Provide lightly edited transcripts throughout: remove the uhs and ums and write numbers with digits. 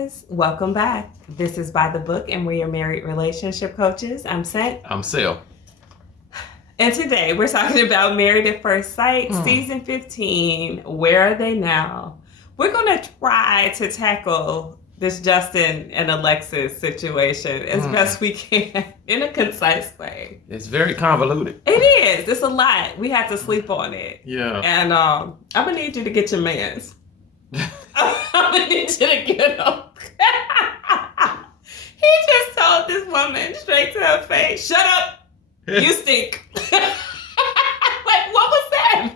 guys, welcome back. This is By the Book and we're your married relationship coaches. I'm Set. I'm Sil. And today we're talking about Married at First Sight, season 15. Where are they now? We're going to try to tackle this Justin and Alexis situation as best we can in a concise way. It's very convoluted. It is. It's a lot. We had to sleep on it. Yeah. And I'm going to need you to get your mans. I'm going to need you to get him. He just told this woman straight to her face, "Shut up. You stink." Like, what was that?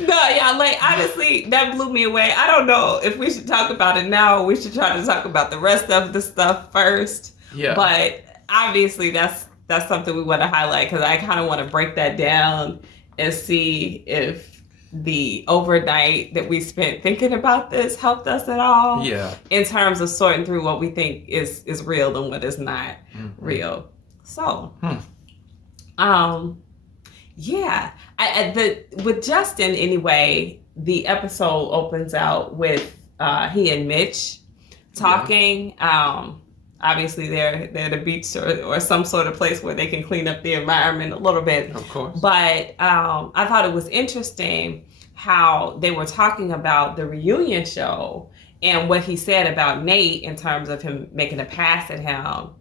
No, yeah, like, honestly, that blew me away. I don't know if we should talk about it now or we should try to talk about the rest of the stuff first. Yeah. But obviously, that's something we want to highlight because I kind of want to break that down and see if the overnight that we spent thinking about this helped us at all. Yeah. In terms of sorting through what we think is real and what is not real. So, yeah. With Justin, anyway, the episode opens out with he and Mitch talking. Yeah. Obviously, they're at a beach or some sort of place where they can clean up the environment a little bit. Of course. But I thought it was interesting how they were talking about the reunion show and what he said about Nate in terms of him making a pass at him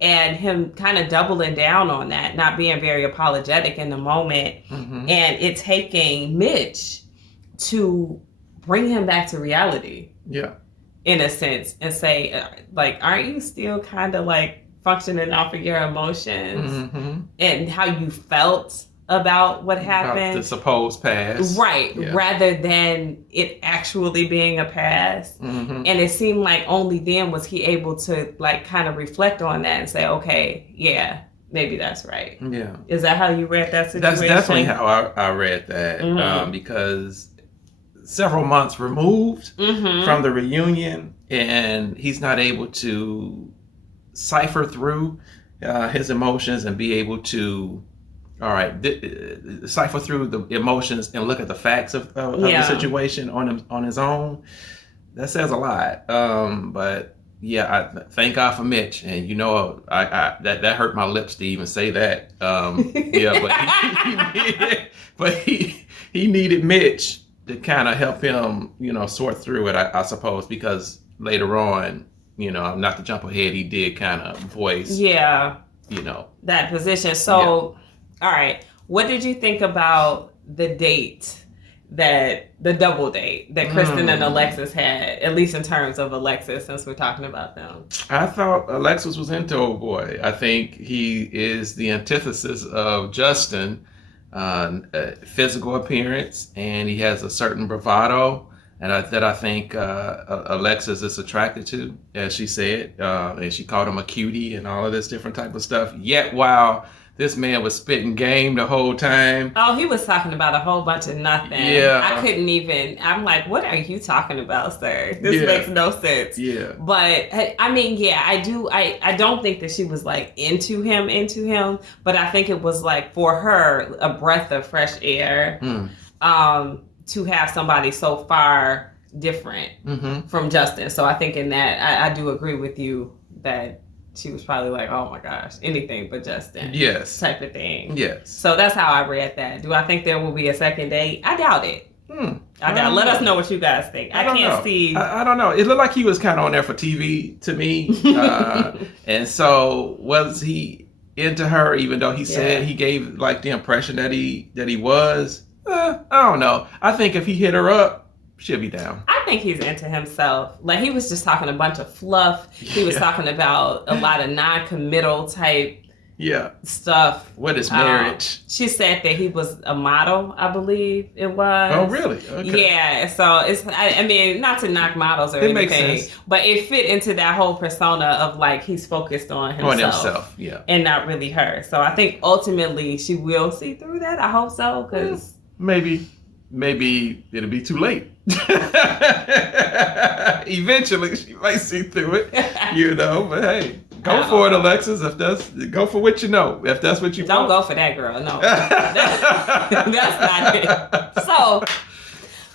and him kind of doubling down on that, not being very apologetic in the moment, and it taking Mitch to bring him back to reality. Yeah. In a sense, and say, like, aren't you still kind of like functioning off of your emotions and how you felt about what happened? About the supposed pass. Right. Yeah. Rather than it actually being a pass. And it seemed like only then was he able to like kind of reflect on that and say, okay, yeah, maybe that's right. Yeah. Is that how you read that situation? That's definitely how I read that. Because several months removed from the reunion, and he's not able to cipher through his emotions and be able to, cipher through the emotions and look at the facts of the situation on his own. That says a lot. But yeah, I thank God for Mitch, and that hurt my lips to even say that. But he needed Mitch to kind of help him, sort through it, I suppose, because later on, not to jump ahead, he did kind of voice, that position. So, all right, what did you think about the double date that Kristen and Alexis had, at least in terms of Alexis, since we're talking about them? I thought Alexis was into old boy. I think he is the antithesis of Justin. Physical appearance, and he has a certain bravado, and that I think Alexis is attracted to, as she said, and she called him a cutie and all of this different type of stuff. Yet while this man was spitting game the whole time. Oh, he was talking about a whole bunch of nothing. Yeah. I couldn't even, I'm like, what are you talking about, sir? This makes no sense. Yeah. But, I mean, yeah, I don't think that she was like into him, but I think it was like for her a breath of fresh air to have somebody so far different from Justin. So I think in that, I do agree with you that she was probably like, oh my gosh, anything but Justin. Yes. Type of thing. Yes. So that's how I read that. Do I think there will be a second date? I doubt it. I doubt. Let us know what you guys think. I can't see. I don't know. It looked like he was kind of on there for TV to me. And so was he into her, even though he said he gave like the impression that he was? I don't know. I think if he hit her up, she'll be down. I think he's into himself. Like, he was just talking a bunch of fluff. He was talking about a lot of non-committal type stuff. What is marriage? She said that he was a model, I believe it was. Oh, really? Okay. Yeah. So it's, I mean, not to knock models or anything, makes sense. But it fit into that whole persona of like, he's focused on himself. On himself, yeah. And not really her. So I think ultimately she will see through that. I hope so, because... Maybe it'll be too late. Eventually, she might see through it, But hey, go for it, Alexis. Go for what you know. If that's what you don't want. Go for that, girl. No, that's not it. So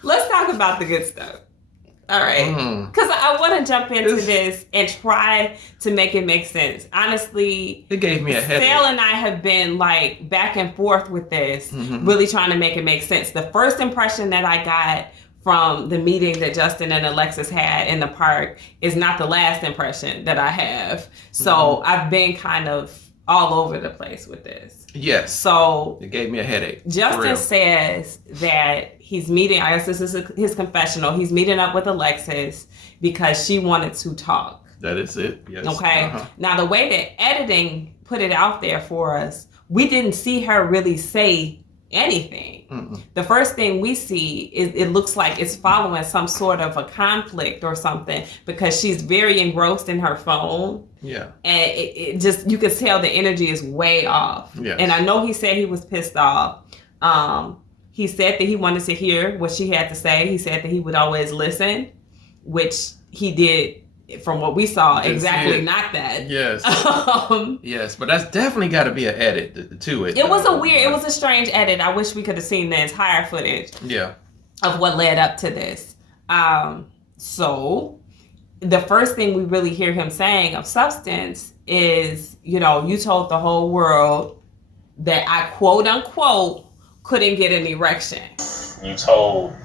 let's talk about the good stuff. All right. Because I want to jump into this and try to make it make sense. Honestly, it gave me a headache. Sale and I have been like back and forth with this, really trying to make it make sense. The first impression that I got from the meeting that Justin and Alexis had in the park is not the last impression that I have. So I've been kind of all over the place with this. Yes. So it gave me a headache. Justin says that he's meeting, I guess this is his confessional, he's meeting up with Alexis because she wanted to talk. That is it. Yes. Okay. Now the way that editing put it out there for us, we didn't see her really say anything. The first thing we see is it looks like it's following some sort of a conflict or something because she's very engrossed in her phone. Yeah. And it just, you can tell the energy is way off. Yes. And I know he said he was pissed off. He said that he wanted to hear what she had to say. He said that he would always listen, which he did. From what we saw, exactly not that. Yes. Yes, but that's definitely got to be an edit to it. It was it was a strange edit. I wish we could have seen the entire footage. Yeah. Of what led up to this. So the first thing we really hear him saying of substance is, you told the whole world that I quote unquote couldn't get an erection. You told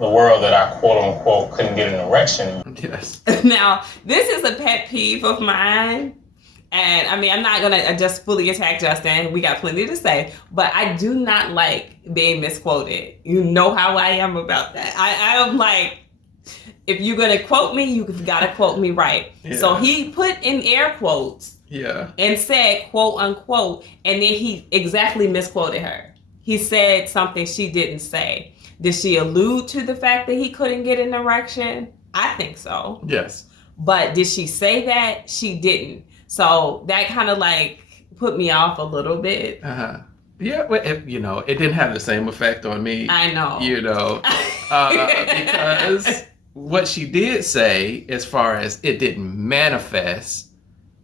the world that I quote-unquote couldn't get an erection. Yes. Now, this is a pet peeve of mine. And I mean, I'm not going to just fully attack Justin. We got plenty to say. But I do not like being misquoted. You know how I am about that. I am like, if you're going to quote me, you've got to quote me right. Yeah. So he put in air quotes. Yeah. And said, quote unquote. And then he exactly misquoted her. He said something she didn't say. Did she allude to the fact that he couldn't get an erection? I think so. Yes. But did she say that? She didn't. So that kind of like put me off a little bit. Yeah, but it didn't have the same effect on me. I know. Because what she did say, as far as it didn't manifest,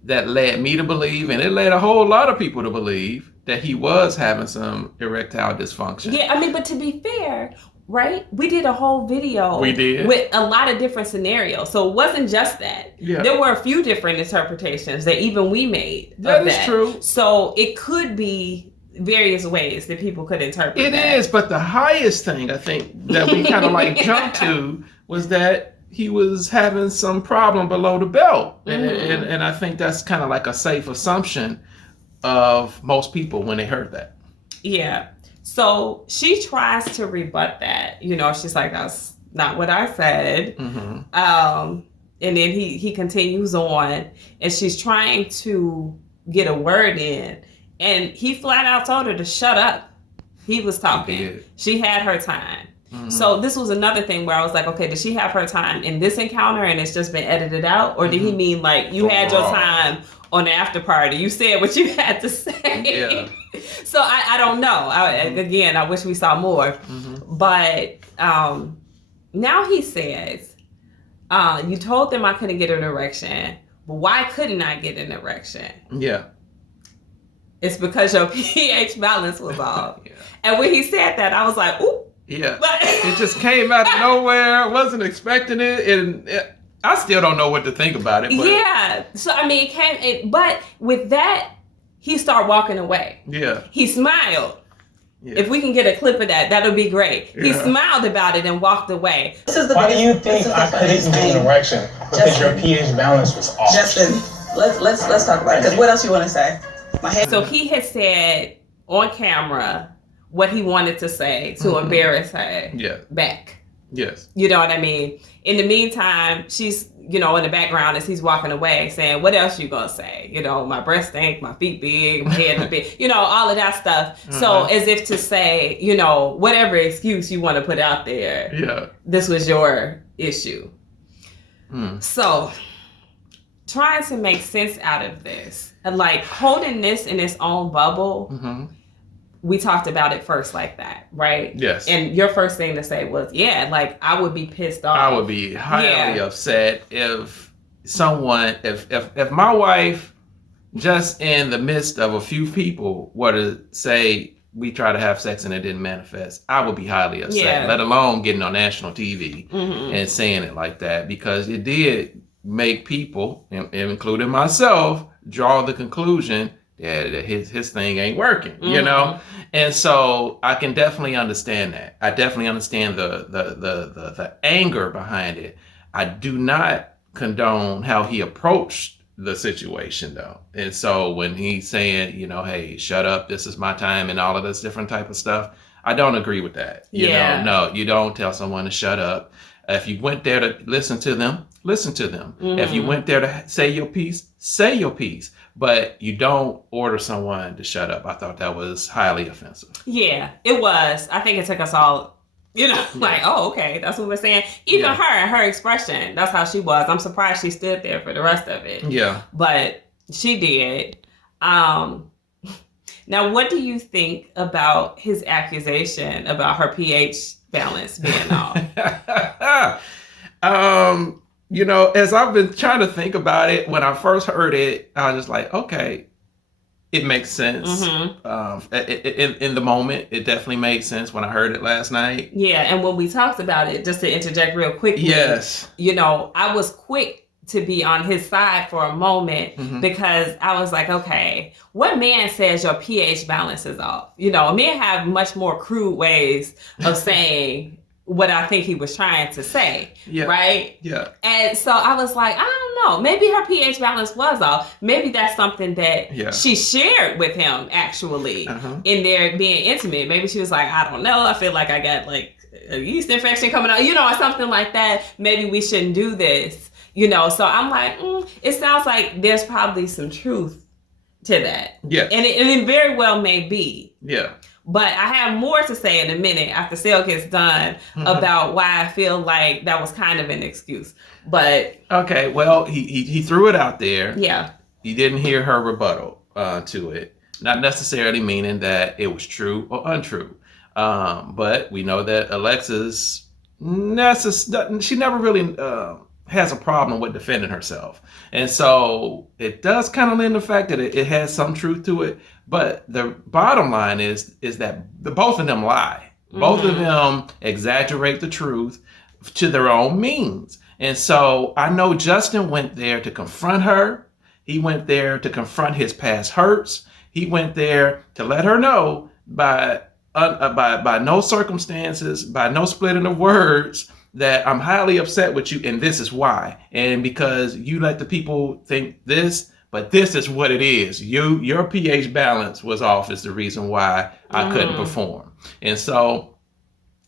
that led me to believe, and it led a whole lot of people to believe, that he was having some erectile dysfunction. Yeah, I mean, but to be fair, right? We did a whole video. We did. With a lot of different scenarios. So it wasn't just that. Yeah. There were a few different interpretations that even we made of that. That is true. So it could be various ways that people could interpret it. It is, but the highest thing I think that we kind of like jumped to was that he was having some problem below the belt. And I think that's kind of like a safe assumption of most people when they heard that. Yeah. So she tries to rebut that. She's like, that's not what I said. And then he continues on, and she's trying to get a word in, and he flat out told her to shut up. He was talking. She had her time. So this was another thing where I was like, okay, did she have her time in this encounter and it's just been edited out? Or did he mean like you had your time on the after party? You said what you had to say. Yeah. So I don't know. Again, I wish we saw more. But now he says, you told them I couldn't get an erection, but why couldn't I get an erection? Yeah. It's because your pH balance was off. And when he said that, I was like, ooh. Yeah, it just came out of nowhere. I wasn't expecting it, and I still don't know what to think about it. But. Yeah, so I mean, but with that, he started walking away. Yeah, he smiled. Yeah. If we can get a clip of that, that'll be great. Yeah. He smiled about it and walked away. Why do you think I couldn't get an erection? Because your pH balance was off. Justin, let's talk about it. Because what else you want to say? So he had said on camera what he wanted to say to embarrass her back. Yes. You know what I mean? In the meantime, she's, in the background as he's walking away saying, what else you gonna say? My breasts stink, my feet big, my head big, all of that stuff. So as if to say, whatever excuse you want to put out there, this was your issue. So trying to make sense out of this, and like holding this in its own bubble, we talked about it first like that, right? Yes. And your first thing to say was, like I would be pissed off. I would be highly upset if someone, if my wife, just in the midst of a few people, were to say, we try to have sex and it didn't manifest, I would be highly upset, let alone getting on national TV and saying it like that, because it did make people, including myself, draw the conclusion that his thing ain't working, you know? And so I can definitely understand that. I definitely understand the anger behind it. I do not condone how he approached the situation though. And so when he's saying, you know, hey, shut up, this is my time, and all of this different type of stuff, I don't agree with that. You know, no, you don't tell someone to shut up. If you went there to listen to them, listen to them. If you went there to say your piece, say your piece. But you don't order someone to shut up. I thought that was highly offensive. Yeah, it was. I think it took us all, you know, like, oh, okay, that's what we're saying. Even her expression, that's how she was. I'm surprised she stood there for the rest of it. Yeah. But she did. Now, what do you think about his accusation about her pH balance being off? You know, as I've been trying to think about it, when I first heard it, I was just like, okay, it makes sense. In the moment, it definitely made sense when I heard it last night. Yeah, and when we talked about it, just to interject real quickly, you know, I was quick to be on his side for a moment because I was like, okay, what man says your pH balance is off? You know, men have much more crude ways of saying what I think he was trying to say, right? Yeah. And so I was like, I don't know, maybe her pH balance was off. Maybe that's something that she shared with him actually in their being intimate. Maybe she was like, I don't know, I feel like I got like a yeast infection coming out, you know, or something like that. Maybe we shouldn't do this, you know? So I'm like, it sounds like there's probably some truth to that. Yeah. And it very well may be. Yeah. But I have more to say in a minute after Sale gets done about why I feel like that was kind of an excuse. But okay, well, he threw it out there. Yeah. He didn't hear her rebuttal to it. Not necessarily meaning that it was true or untrue. But we know that Alexis, she never really has a problem with defending herself. And so it does kind of lend the fact that it has some truth to it. But the bottom line is that both of them lie. Both of them exaggerate the truth to their own means. And so I know Justin went there to confront her. He went there to confront his past hurts. He went there to let her know by no circumstances, by no splitting of words, that I'm highly upset with you, and this is why. And because you let the people think this, but this is what it is. Your pH balance was off is the reason why I couldn't perform. And so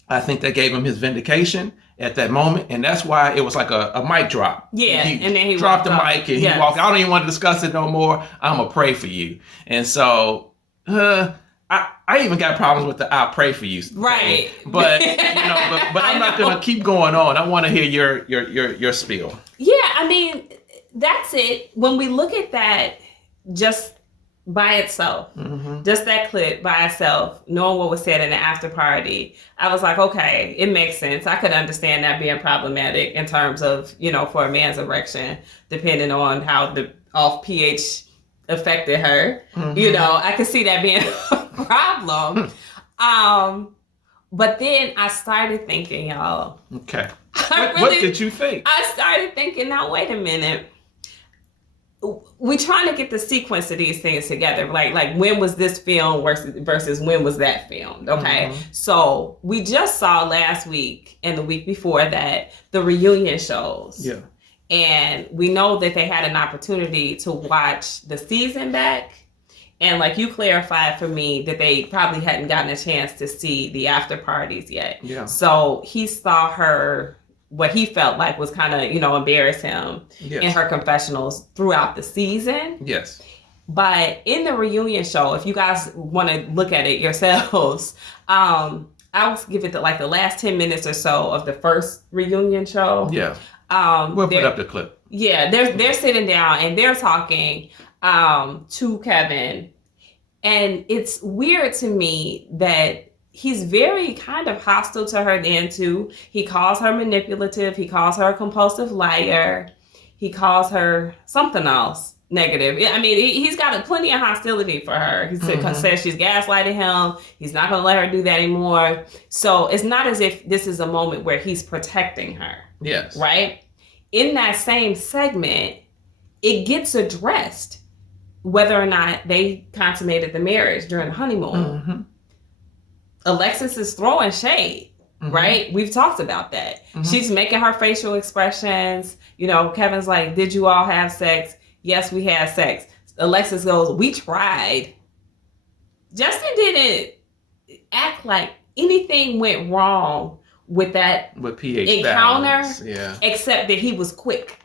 I think that gave him his vindication at that moment. And that's why it was like a mic drop. Yeah. And then he dropped the mic and he walked. I don't even want to discuss it no more. I'm going to pray for you. And so I even got problems with the "I pray for you" thing. Right. But you know, but I'm not going to keep going on. I want to hear your spiel. Yeah, I mean, that's it. When we look at that just by itself, just that clip by itself, knowing what was said in the after party, I was like, okay, it makes sense. I could understand that being problematic in terms of, you know, for a man's erection, depending on how the off pH affected her. You know, I could see that being a problem. But then I started thinking, y'all. Okay. What did you think? I started thinking, now, wait a minute. We're trying to get the sequence of these things together. Like when was this film versus when was that filmed? Okay. So we just saw last week and the week before that, the reunion shows. Yeah. And we know that they had an opportunity to watch the season back. And like you clarified for me that they probably hadn't gotten a chance to see the after parties yet. Yeah. So he saw her, what he felt like was kind of, you know, embarrass him in her confessionals throughout the season. Yes. But in the reunion show, if you guys want to look at it yourselves, I'll give it the last 10 minutes or so of the first reunion show. Yeah. We'll put up the clip. Yeah, they're sitting down and they're talking to Kevin. And it's weird to me that he's very kind of hostile to her then too. He calls her manipulative. He calls her a compulsive liar. He calls her something else. negative. I mean, he's got plenty of hostility for her. He says she's gaslighting him. He's not going to let her do that anymore. So it's not as if this is a moment where he's protecting her. Yes. Right? In that same segment, it gets addressed whether or not they consummated the marriage during the honeymoon. Alexis is throwing shade. Right? We've talked about that. She's making her facial expressions. You know, Kevin's like, did you all have sex? Yes, we had sex. Alexis goes, we tried. Justin didn't act like anything went wrong with that pH encounter, yeah, except that he was quick.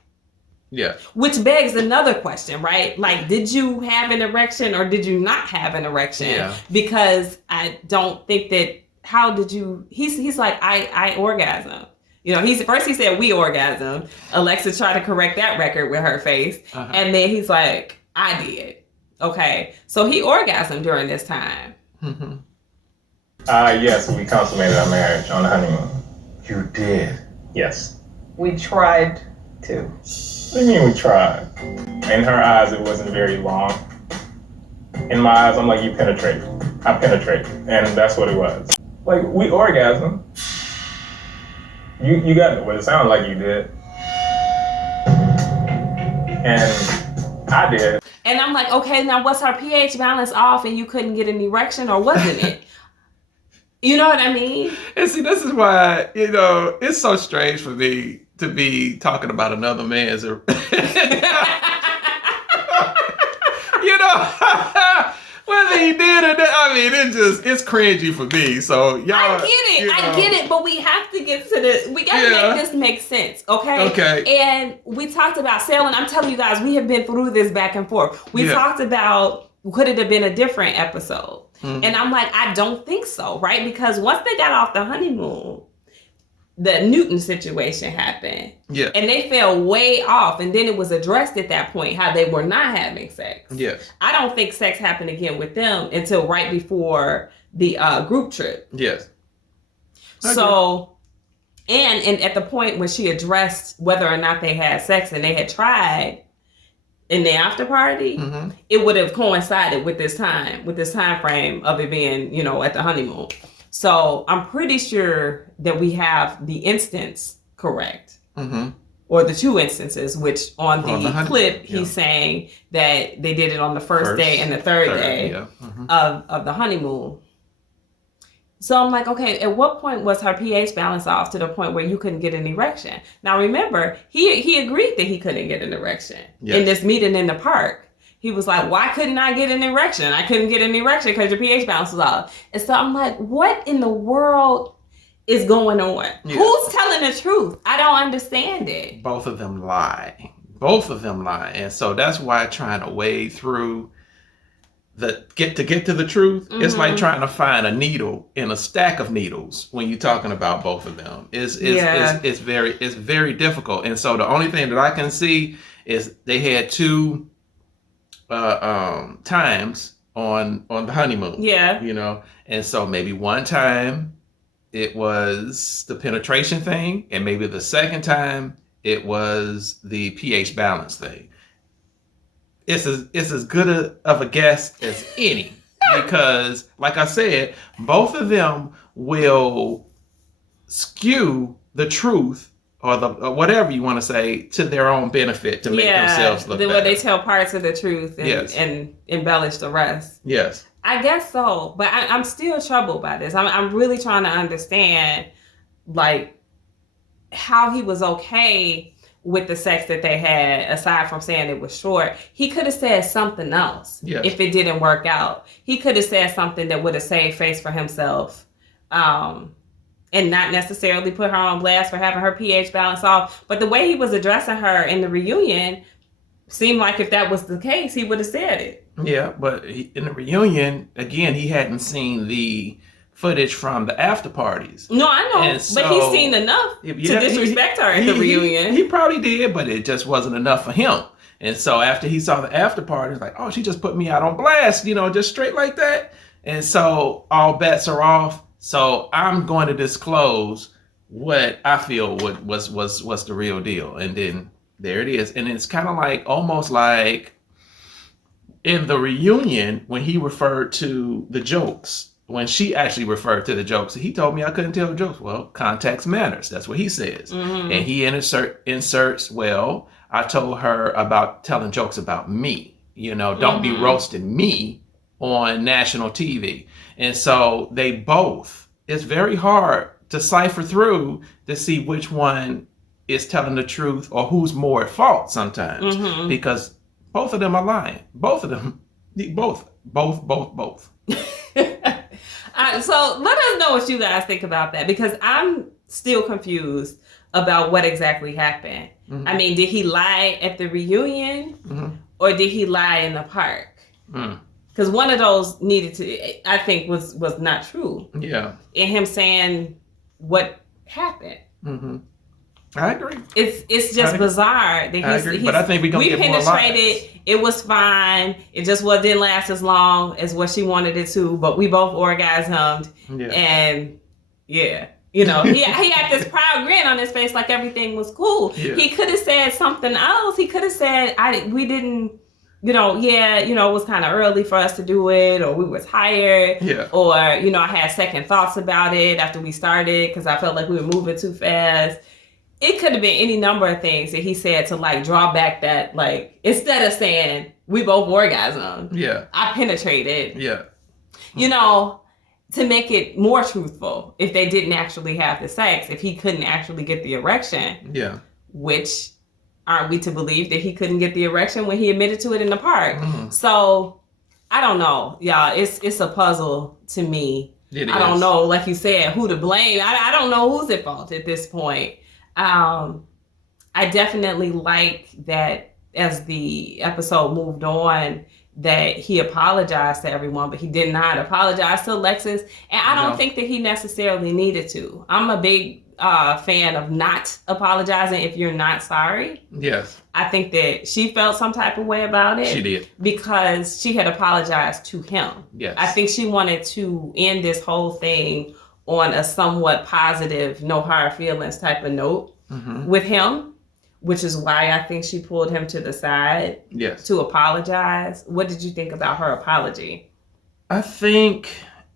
Yeah. Which begs another question, right? Like, did you have an erection or did you not have an erection? Yeah. Because I don't think that, how did you, he's like, I orgasm. You know, first he said we orgasm. Alexis tried to correct that record with her face. And then he's like, I did. Okay. So he orgasmed during this time. Yes, we consummated our marriage on the honeymoon. You did? Yes. We tried to. What do you mean we tried? In her eyes, it wasn't very long. In my eyes, I'm like, you penetrate. I penetrate. And that's what it was. Like, we orgasm. You got what it sounded like you did. And I did. And I'm like, okay, now was her pH balance off and you couldn't get an erection, or wasn't it? You know what I mean? And see, this is why, you know, it's so strange for me to be talking about another man's, you know, whether he did or not. I mean, it's cringy for me. So y'all, I get it, but we have to get to this. We got to make this make sense, okay? Okay. And we talked about sailing. I'm telling you guys, we have been through this back and forth. We talked about, could it have been a different episode? And I'm like, I don't think so, right? Because once they got off the honeymoon, the Newton situation happened. Yeah. And they fell way off. And then it was addressed at that point how they were not having sex. Yes. I don't think sex happened again with them until right before the group trip. Yes. So, and at the point when she addressed whether or not they had sex and they had tried in the after party, it would have coincided with this time frame of it being, you know, at the honeymoon. So I'm pretty sure that we have the instance correct, or the two instances, which on the clip he's saying that they did it on the first day and the third day of the honeymoon. So I'm like, okay, at what point was her pH balance off to the point where you couldn't get an erection? Now remember, he agreed that he couldn't get an erection in this meeting in the park. He was like, why couldn't I get an erection? I couldn't get an erection because your pH balance was off. And so I'm like, what in the world is going on? Yeah. Who's telling the truth? I don't understand it. Both of them lie. And so that's why trying to wade through get to the truth, it's like trying to find a needle in a stack of needles when you're talking about both of them. It's very difficult. And so the only thing that I can see is they had two times on the honeymoon. Yeah. You know, and so maybe one time it was the penetration thing, and maybe the second time it was the pH balance thing. It's as good of a guess as any, because like I said, both of them will skew the truth or whatever you want to say to their own benefit to make themselves look better. Where they tell parts of the truth and embellish the rest. Yes. I guess so, but I'm still troubled by this. I'm really trying to understand, like, how he was okay with the sex that they had, aside from saying it was short. He could have said something else if it didn't work out. He could have said something that would have saved face for himself, and not necessarily put her on blast for having her pH balance off. But the way he was addressing her in the reunion seemed like if that was the case, he would have said it. Yeah, but in the reunion, again, he hadn't seen the footage from the after parties. No, I know, but he's seen enough to disrespect her at the reunion. He probably did, but it just wasn't enough for him. And so after he saw the after party, he's like, oh, she just put me out on blast, you know, just straight like that. And so all bets are off. So I'm going to disclose what I feel was the real deal. And then there it is. And it's kind of like, almost like in the reunion, when he referred to the jokes, when she actually referred to the jokes, he told me I couldn't tell the jokes. Well, context matters. That's what he says. And he inserts, well, I told her about telling jokes about me. You know, don't be roasting me on national TV. And so they both, it's very hard to cipher through to see which one is telling the truth or who's more at fault sometimes, because both of them are lying. Both of them, both. So let us know what you guys think about that, because I'm still confused about what exactly happened. I mean, did he lie at the reunion or did he lie in the park? Because one of those needed to, I think, was not true. Yeah. And him saying what happened. I agree. It's just bizarre. That I agree, but I think we're going to get more lies. It was fine. It just didn't last as long as what she wanted it to, but we both orgasmed. Yeah. And yeah. You know, he had this proud grin on his face like everything was cool. Yeah. He could have said something else. He could have said, we didn't, it was kind of early for us to do it, or we were tired. Yeah. Or, I had second thoughts about it after we started because I felt like we were moving too fast. It could have been any number of things that he said to draw back that, instead of saying we both orgasmed. Yeah. I penetrated. Yeah. To make it more truthful, if they didn't actually have the sex, if he couldn't actually get the erection. Yeah. Which aren't we to believe that he couldn't get the erection when he admitted to it in the park? So I don't know, y'all. It's a puzzle to me. I don't know, like you said, who to blame. I don't know who's at fault at this point. I definitely like that as the episode moved on, that he apologized to everyone, but he did not apologize to Alexis. And I don't think that he necessarily needed to. I'm a big fan of not apologizing if you're not sorry. Yes. I think that she felt some type of way about it. She did. Because she had apologized to him. Yes. I think she wanted to end this whole thing on a somewhat positive, no hard feelings type of note with him, which is why I think she pulled him to the side to apologize. What did you think about her apology? I think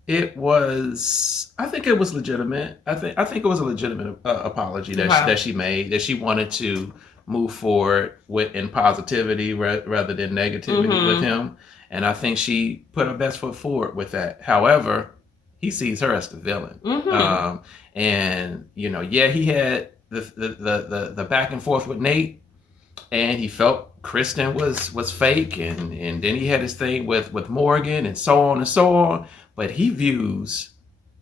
it was legitimate. I think it was a legitimate apology that she made, that she wanted to move forward in positivity rather than negativity with him. And I think she put her best foot forward with that. However, he sees her as the villain. And he had the back and forth with Nate, and he felt Kristen was fake, and then he had his thing with Morgan, and so on and so on. But he views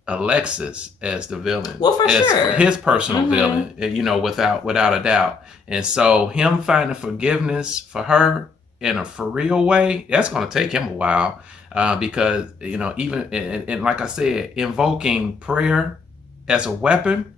Alexis as the villain. Well, for sure, his personal villain, without a doubt. And so him finding forgiveness for her in a for real way, that's going to take him a while, because even and like I said, invoking prayer as a weapon,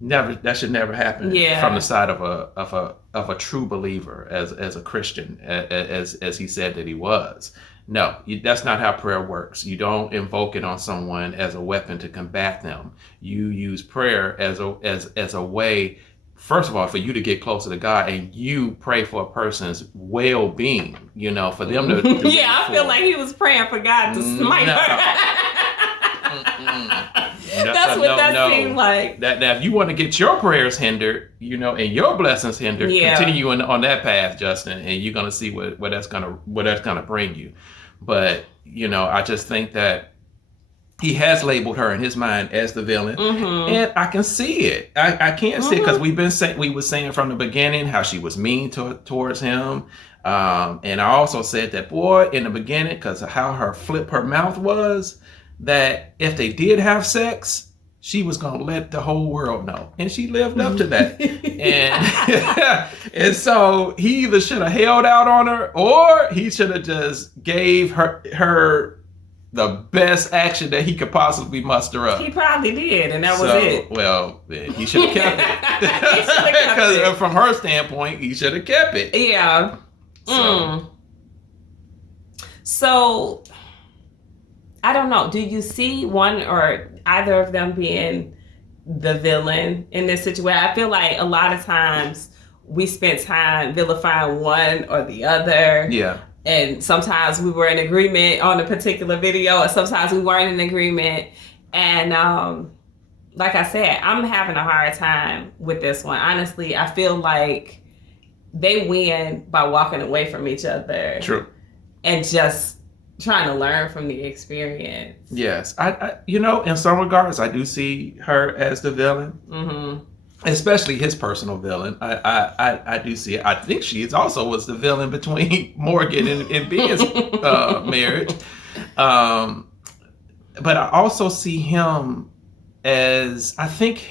that should never happen from the side of a true believer, as a Christian, as he said that he was. No, that's not how prayer works. You don't invoke it on someone as a weapon to combat them. You use prayer as a way, first of all, for you to get closer to God, and you pray for a person's well-being, for them to I feel like he was praying for God to smite her. That's what that seemed like. That if you want to get your prayers hindered, and your blessings hindered, continue on that path, Justin, and you're gonna see what that's gonna bring you. But I just think that he has labeled her in his mind as the villain, and I can see it. I can't see it because we were saying from the beginning how she was mean towards him, and I also said that in the beginning, because of how her mouth was, that if they did have sex, she was going to let the whole world know. And she lived up to that. And so he either should have held out on her, or he should have just gave her the best action that he could possibly muster up. He probably did, and that was it. Well, he should have kept it. Because from her standpoint, he should have kept it. Yeah. So I don't know. Do you see one or either of them being the villain in this situation? I feel like a lot of times we spent time vilifying one or the other. Yeah. And sometimes we were in agreement on a particular video, and sometimes we weren't in agreement. And like I said, I'm having a hard time with this one. Honestly, I feel like they win by walking away from each other. True. And just trying to learn from the experience. Yes. I in some regards, I do see her as the villain. Mm-hmm. Especially his personal villain. I do see it. I think she also was the villain between Morgan and Ben's marriage. But I also see him as, I think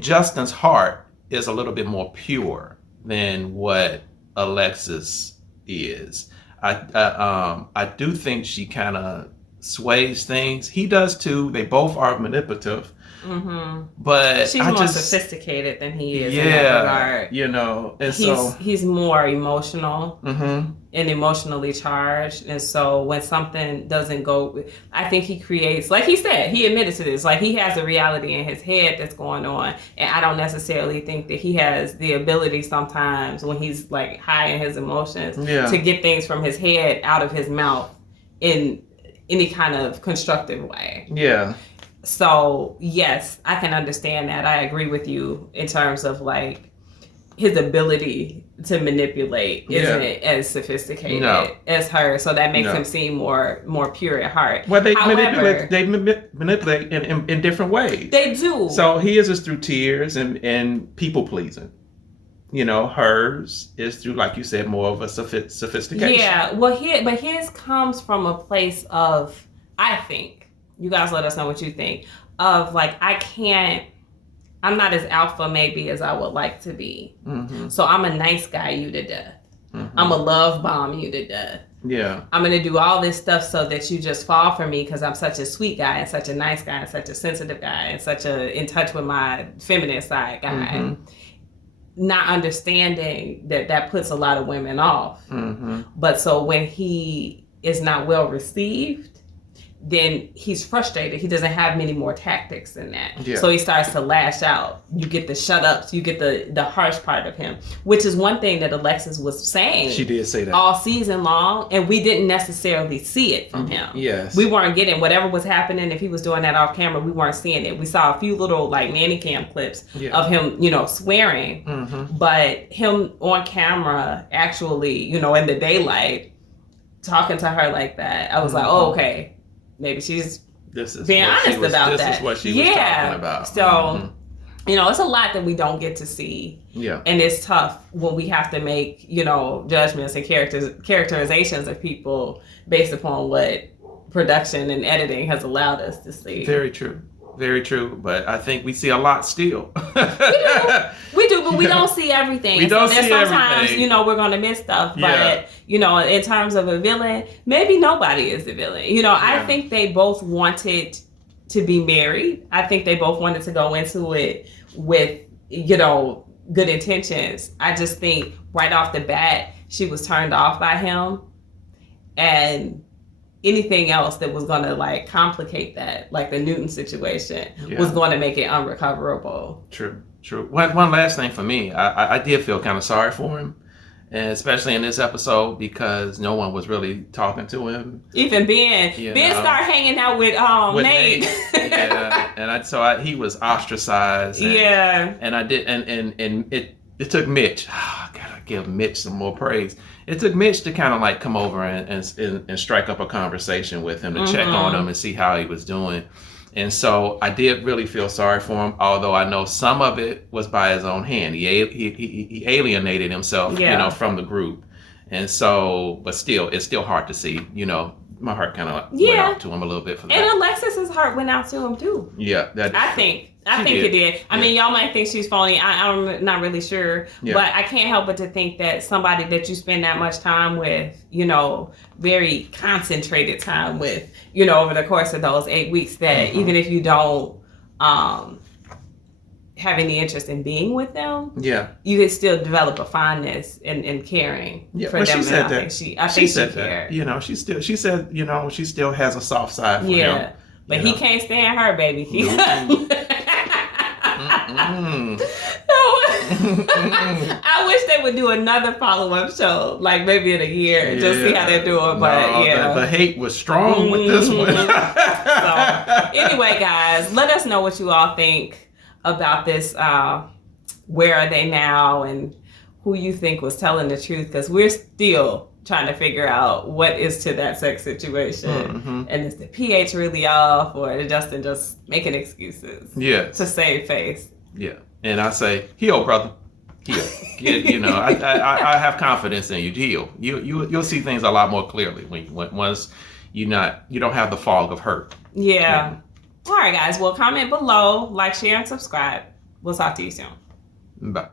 Justin's heart is a little bit more pure than what Alexis is. I do think she kind of sways things. He does too. They both are manipulative. Mm-hmm. But she's more sophisticated than he is in that regard. And he's more emotional and emotionally charged. And so when something doesn't go, I think he creates, like he said, he admitted to this, like he has a reality in his head that's going on. And I don't necessarily think that he has the ability sometimes when he's like high in his emotions to get things from his head out of his mouth in any kind of constructive way. Yeah. So, yes, I can understand that. I agree with you in terms of like his ability to manipulate isn't as sophisticated as her. So that makes him seem more pure at heart. Well, they manipulate in different ways. They do. So his is through tears and people pleasing. Hers is through, like you said, more of a sophistication. Yeah, well, his comes from a place of, I think, you guys let us know what you think, of like, I'm not as alpha maybe as I would like to be. Mm-hmm. So I'm a nice guy you to death. Mm-hmm. I'm a love bomb you to death. Yeah. I'm going to do all this stuff so that you just fall for me because I'm such a sweet guy and such a nice guy and such a sensitive guy and such a in touch with my feminine side guy. Mm-hmm. Not understanding that puts a lot of women off. Mm-hmm. But so when he is not well received, then he's frustrated. He doesn't have many more tactics than that. Yeah. So he starts to lash out. You get the shut ups. You get the harsh part of him, which is one thing that Alexis was saying. She did say that. All season long, and we didn't necessarily see it from him. Yes. We weren't getting whatever was happening. If he was doing that off camera, we weren't seeing it. We saw a few little like nanny cam clips of him, swearing. Mm-hmm. But him on camera, actually, in the daylight, talking to her like that, I was like, oh, okay. Maybe she's being honest about that. This is what she was talking about. So, it's a lot that we don't get to see. Yeah. And it's tough when we have to make, judgments and characterizations of people based upon what production and editing has allowed us to see. Very true. Very true. But I think we see a lot still. We do, but we don't see everything. We don't see sometimes, everything. We're going to miss stuff. But, in terms of a villain, maybe nobody is the villain. I think they both wanted to be married. I think they both wanted to go into it with, good intentions. I just think right off the bat, she was turned off by him. And anything else that was going to like complicate that, like the Newton situation, was going to make it unrecoverable. True. One last thing for me, I did feel kind of sorry for him, and especially in this episode because no one was really talking to him. Even Ben started hanging out with Nate. He was ostracized. And I did, and it took Mitch. I gotta give Mitch some more praise. It took Mitch to kind of like come over and strike up a conversation with him to check on him and see how he was doing. And so I did really feel sorry for him, although I know some of it was by his own hand. He alienated himself, from the group. And so, but still, it's still hard to see, my heart kind of went out to him a little bit for that. And Alexis's heart went out to him too. Yeah, I think it did. I mean, y'all might think she's phony. I'm not really sure, but I can't help but to think that somebody that you spend that much time with, very concentrated time with, over the course of those 8 weeks, that even if you don't have any interest in being with them, you can still develop a fondness and caring for them. She said that. I think she said that. She said, she still has a soft side for him. But he can't stand her, baby. I wish they would do another follow-up show, like maybe in a year, and just see how they're doing. But the hate was strong with this one. So, anyway, guys, let us know what you all think about this. Where are they now, and who you think was telling the truth? Because we're still trying to figure out what is to that sex situation. And is the pH really off, or is Justin just making excuses to save face? Yeah. And I say, heal, brother. Heal. You know, I have confidence in you. Heal. You'll see things a lot more clearly once you don't have the fog of hurt. Yeah. All right, guys. Well, comment below, like, share, and subscribe. We'll talk to you soon. Bye.